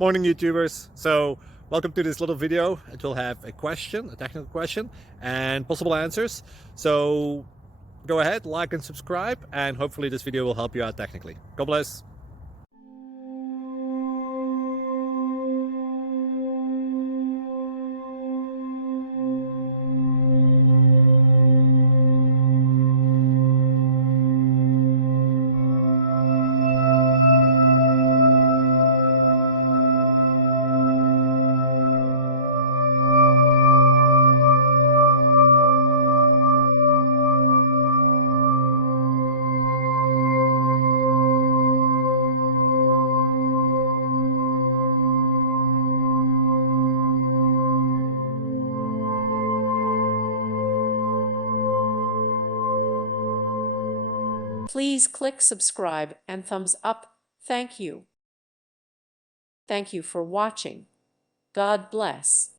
Morning YouTubers. So welcome to this little video. It will have a question, a technical question, and possible answers. So go ahead, like and subscribe, and hopefully this video will help you out technically. God bless. Please click subscribe and thumbs up. Thank you. Thank you for watching. God bless.